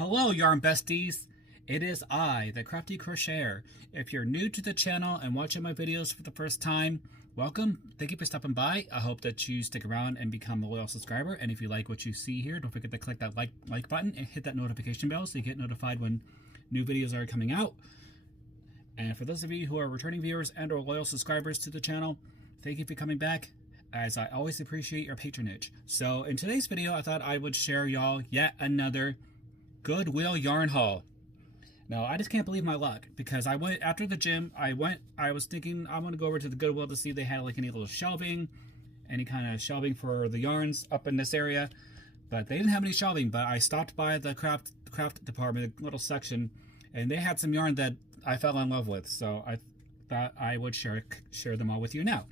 Hello, yarn besties! It is I, the Crafty Crocheter. If you're new to the channel and watching my videos for the first time, welcome. Thank you for stopping by. I hope that you stick around and become a loyal subscriber. And if you like what you see here, don't forget to click that like button and hit that notification bell so you get notified when new videos are coming out. And for those of you who are returning viewers and or loyal subscribers to the channel, thank you for coming back, as I always appreciate your patronage. So in today's video, I thought I would share y'all yet another Goodwill yarn haul. Now, I just can't believe my luck, because I went after the gym. I was thinking I want to go over to the Goodwill to see if they had like any little shelving, any kind of shelving for the yarns up in this area, but they didn't have any shelving. But I stopped by the craft department, little section, and they had some yarn that I fell in love with. So I thought I would share them all with you now.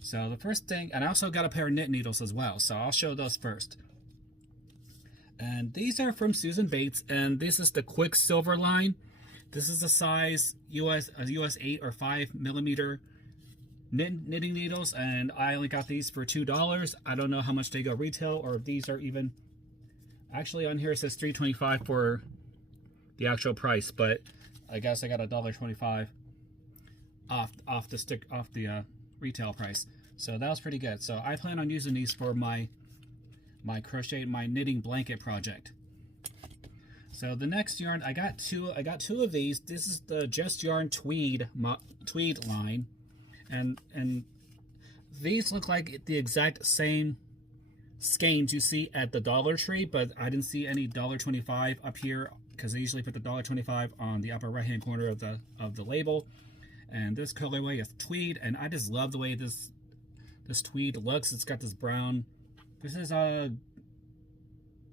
So the first thing, and I also got a pair of knit needles as well, so I'll show those first. And these are from Susan Bates, and this is the Quicksilver line. This is a size US 8 or 5 millimeter knitting needles, and I only got these for $2. I don't know how much they go retail, or if these are even, actually on here it says $3.25 for the actual price, but I guess I got $1.25 off the retail price. So that was pretty good. So I plan on using these for my knitting blanket project. So the next yarn, I got two of these. This is the Just Yarn tweed line, and these look like the exact same skeins you see at the Dollar Tree, but I didn't see any $1.25 up here, because they usually put the $1.25 on the upper right hand corner of the label. And this colorway is tweed, and I just love the way this tweed looks. It's got this brown. This is a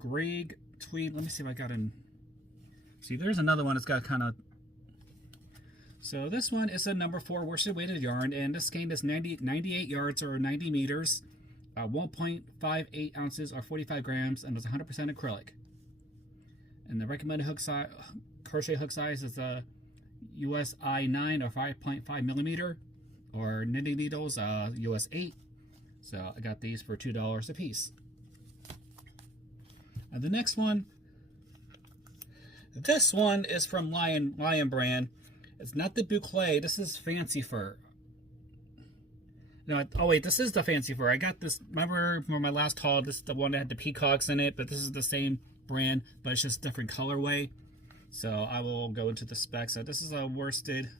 Greg tweed. Let me see if I got in. See, there's another one. It's got kind of. So this one is a number 4 worsted weighted yarn, and this skein is 98 yards or 90 meters, 1.58 ounces or 45 grams, and it's 100% acrylic. And the recommended crochet hook size is a US I9 or 5.5 millimeter, or knitting needles US 8. So I got these for $2 a piece. And the next one, this one is from Lion brand. It's not the boucle. This is Fancy Fur. No, oh wait, this is the Fancy Fur. I got this, remember from my last haul, this is the one that had the peacocks in it, but this is the same brand, but it's just different colorway. So I will go into the specs. So this is a worsted.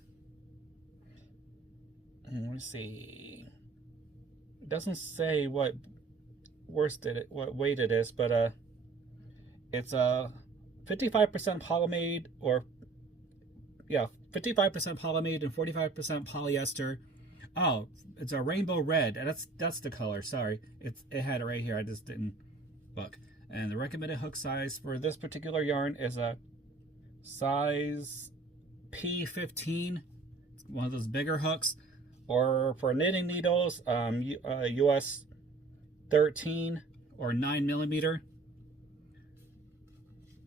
Let's see. It doesn't say what what weight it is, but it's a 55% polymade, or yeah, 55% polymade and 45% polyester. Oh, it's a rainbow red. That's the color. Sorry, it had it right here. I just didn't look. And the recommended hook size for this particular yarn is a size P15. It's one of those bigger hooks. Or for knitting needles, US 13 or 9 millimeter.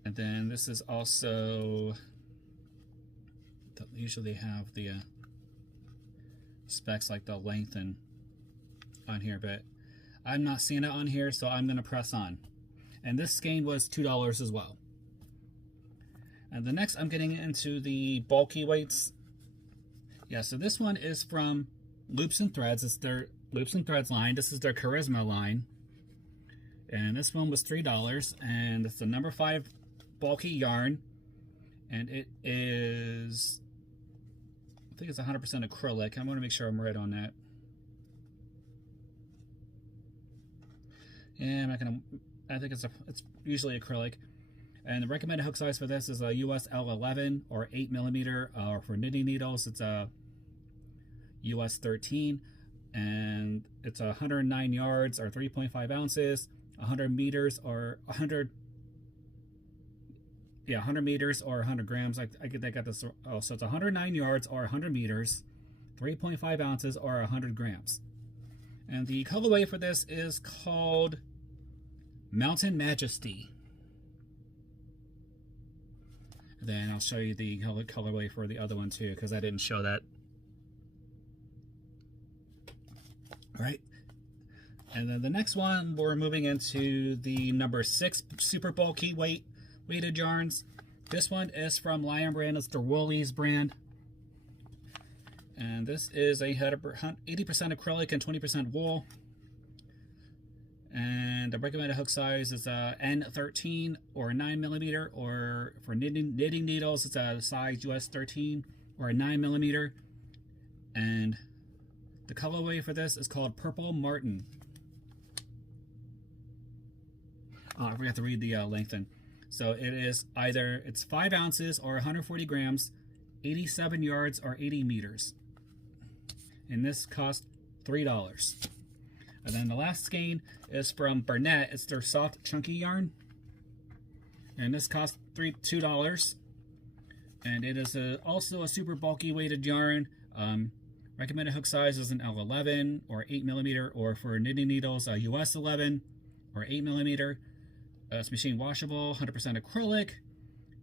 And then this is also, usually they have the specs like the length and on here, but I'm not seeing it on here, so I'm going to press on. And this skein was $2 as well. And the next, I'm getting into the bulky weights. Yeah, so this one is from Loops and Threads. It's their Loops and Threads line. This is their Charisma line. And this one was $3. And it's the number 5 bulky yarn. And it is, I think it's 100% acrylic. I'm going to make sure I'm right on that. Yeah, I'm not going to, I think it's usually acrylic. And the recommended hook size for this is a US L11 or 8 millimeter. Or for knitting needles, it's a US 13. And it's 109 yards or 3.5 ounces, 100 meters or 100. Yeah, 100 meters or 100 grams. I got this. Oh, so it's 109 yards or 100 meters, 3.5 ounces or 100 grams. And the colorway for this is called Mountain Majesty. Then I'll show you the colorway for the other one too, because I didn't show that. All right. And then the next one, we're moving into the number 6 super bulky weight, weighted yarns. This one is from Lion brand. It's the Woolies brand. And this is a 80% acrylic and 20% wool. And the recommended hook size is N13 or 9mm, or for knitting needles, it's a size US 13 or a 9mm. And the colorway for this is called Purple Martin. Oh, I forgot to read the lengthen. So it is either, it's 5 ounces or 140 grams, 87 yards or 80 meters. And this cost $3. And then the last skein is from Burnett. It's their soft chunky yarn. And this cost $2. And it is also a super bulky weighted yarn. Recommended hook size is an L11 or 8mm, or for knitting needles, a US 11 or 8mm. It's machine washable, 100% acrylic.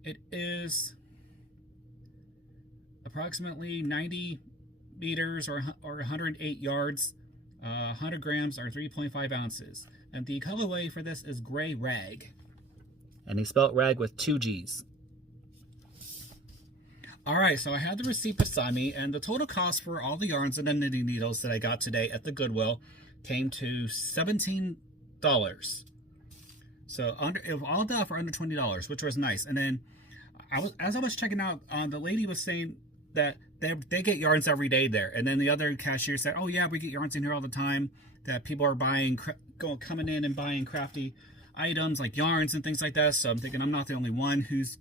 It is approximately 90 meters or 108 yards, 100 grams or 3.5 ounces. And the colorway for this is Gray Rag. And he spelled rag with 2 G's. Alright, so I have the receipt beside me, and the total cost for all the yarns and the knitting needles that I got today at the Goodwill came to $17. So all that for under $20, which was nice. And then as I was checking out, the lady was saying that they get yarns every day there. And then the other cashier said, oh yeah, we get yarns in here all the time, that people are buying, coming in and buying Crafty items like yarns and things like that. So I'm thinking I'm not the only one who's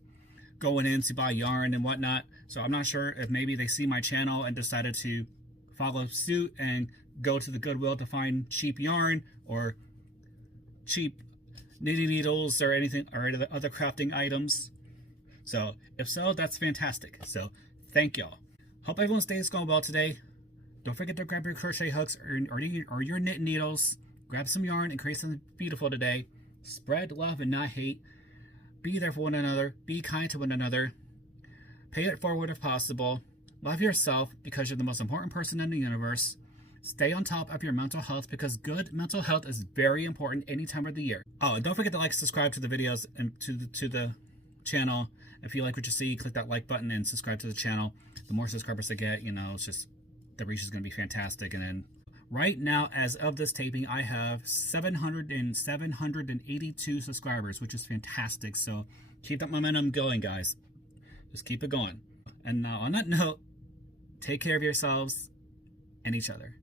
going in to buy yarn and whatnot. So I'm not sure if maybe they see my channel and decided to follow suit and go to the Goodwill to find cheap yarn or cheap knitting needles or anything, or other crafting items. So if so, that's fantastic. So thank y'all. Hope everyone's day is going well today. Don't forget to grab your crochet hooks or your knitting needles. Grab some yarn and create something beautiful today. Spread love and not hate. Be there for one another. Be kind to one another. Pay it forward if possible. Love yourself because you're the most important person in the universe. Stay on top of your mental health because good mental health is very important any time of the year. Oh, and don't forget to like, subscribe to the videos and to the channel. If you like what you see, click that like button and subscribe to the channel. The more subscribers I get, it's just, the reach is going to be fantastic. And then right now, as of this taping, I have 782 subscribers, which is fantastic. So keep that momentum going, guys. Just keep it going. And now on that note, take care of yourselves and each other.